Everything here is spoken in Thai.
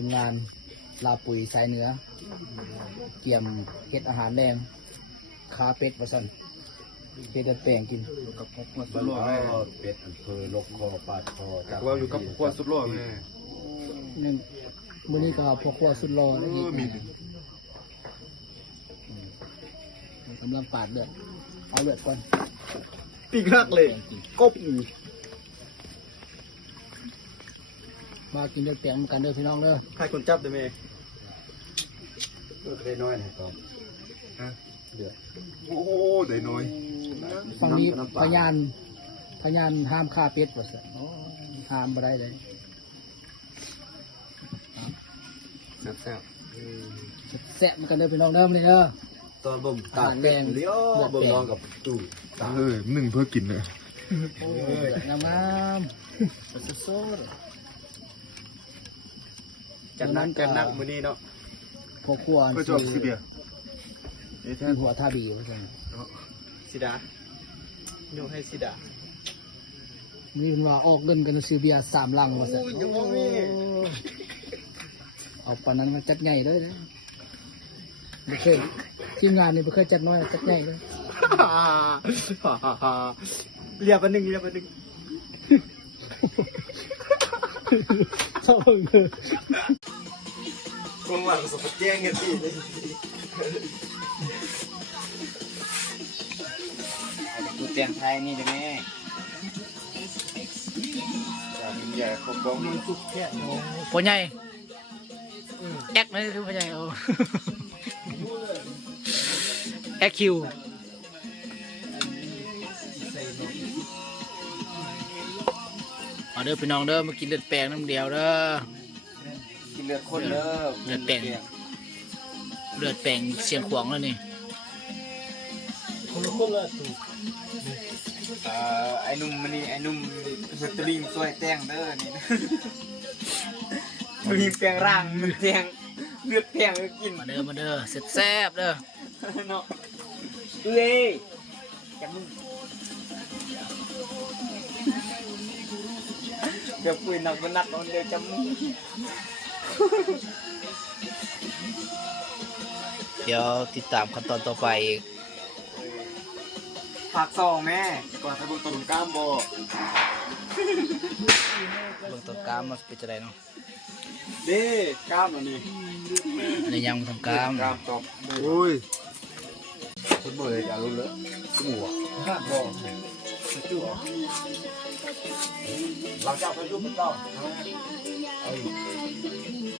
ทีมงานลาปุ๋ยสายเหนือเกี่ยมเฮ็ดอาหารแดงขาเป็ดว่าซั่นเฮ็ดแป้งกินกับพวกสุดหล่อแม่เป็ดอำเภอลกคอปาดคอจากว่าอยู่กับพวกสุดหล่อแม่นั่นมื้อนี้ก็พวกครัวสุดหล่อแล้วอีกกำลังปาดเลือดเอาเลือดก่อน ปีกหักเลยกบมากินเลือดแป้งกันเด้อพี่น้องเด้อให้คนจับได้ไหมได้น้อยนะตอมเดือดโอ้ได้น้อยฝั่งนี้พยานห้ามฆ่าเป็ดว่าซั่นห้ามบ่ได้เลยแซ่บแซ่บกันเด้อพี่น้องเด้อมื้อนี้เด้อตอนบ่มตาแดงเลี้ยวบ่มนอนกับตู้หนึ่งเพื่อกินเลย โอ้ยงามๆสดๆ จัดนักมื้อนี้เนาะพวกครัว ก็จบสิเบียร์ หัวท่าบีว่าซั่น สิดาโยให้สิดานี่ว่าออกเงินกันซื้อเบียร์3 ลังว่าซั่นเอาปานนั้นมาจัดใหญ่เลยนะบ่เคยทีมงานนี่บ่เคยจัดน้อยจัดใหญ่เลยเรียบอันนึงเศร้าเด้อคงว่าสมแจ้งกันสิดูเตียงไทยนี่ได้ไหมจากใหญ่ของบ้องมันสุกแค่พ่อใหญ่แอ็กนี่คือพ่อใหญ่เอาแอ็กคิวเอาเด้อพี่น้องเด้อมากินเลือดแปลงน้ำเดียวเด้อกินเลือดคนเด้อเลือดแปลงเสียงขวางแล้วนี่คนละถูกไอ้นุ่มมันนี่ไอ้นุ่มสตรีมสวยแจ้งเด้อนี่มีแปลงร่างมันแจ้งเลือดแปลงกินมาเด้อแซ่บเด้อเนาะเอ้ยจับมึงเดี๋ยวคุยหนักมันนักตอนเดียวจับมึงเดี๋ยวติดตามขั้นตอนต่อไปอีกผักซองแม่ก่อนจะเบิ่งต้นกล้ามบ่เบิ่งต้นกล้ามมันเป็นจะไดเนาะเด้กล้ามอันนี้ในยังทำกล้ามตบโอ้ยคุณเบยอย่าลุ้นเลยหัวห้าบ่จุ๊บหลังจากพายุมันเข้า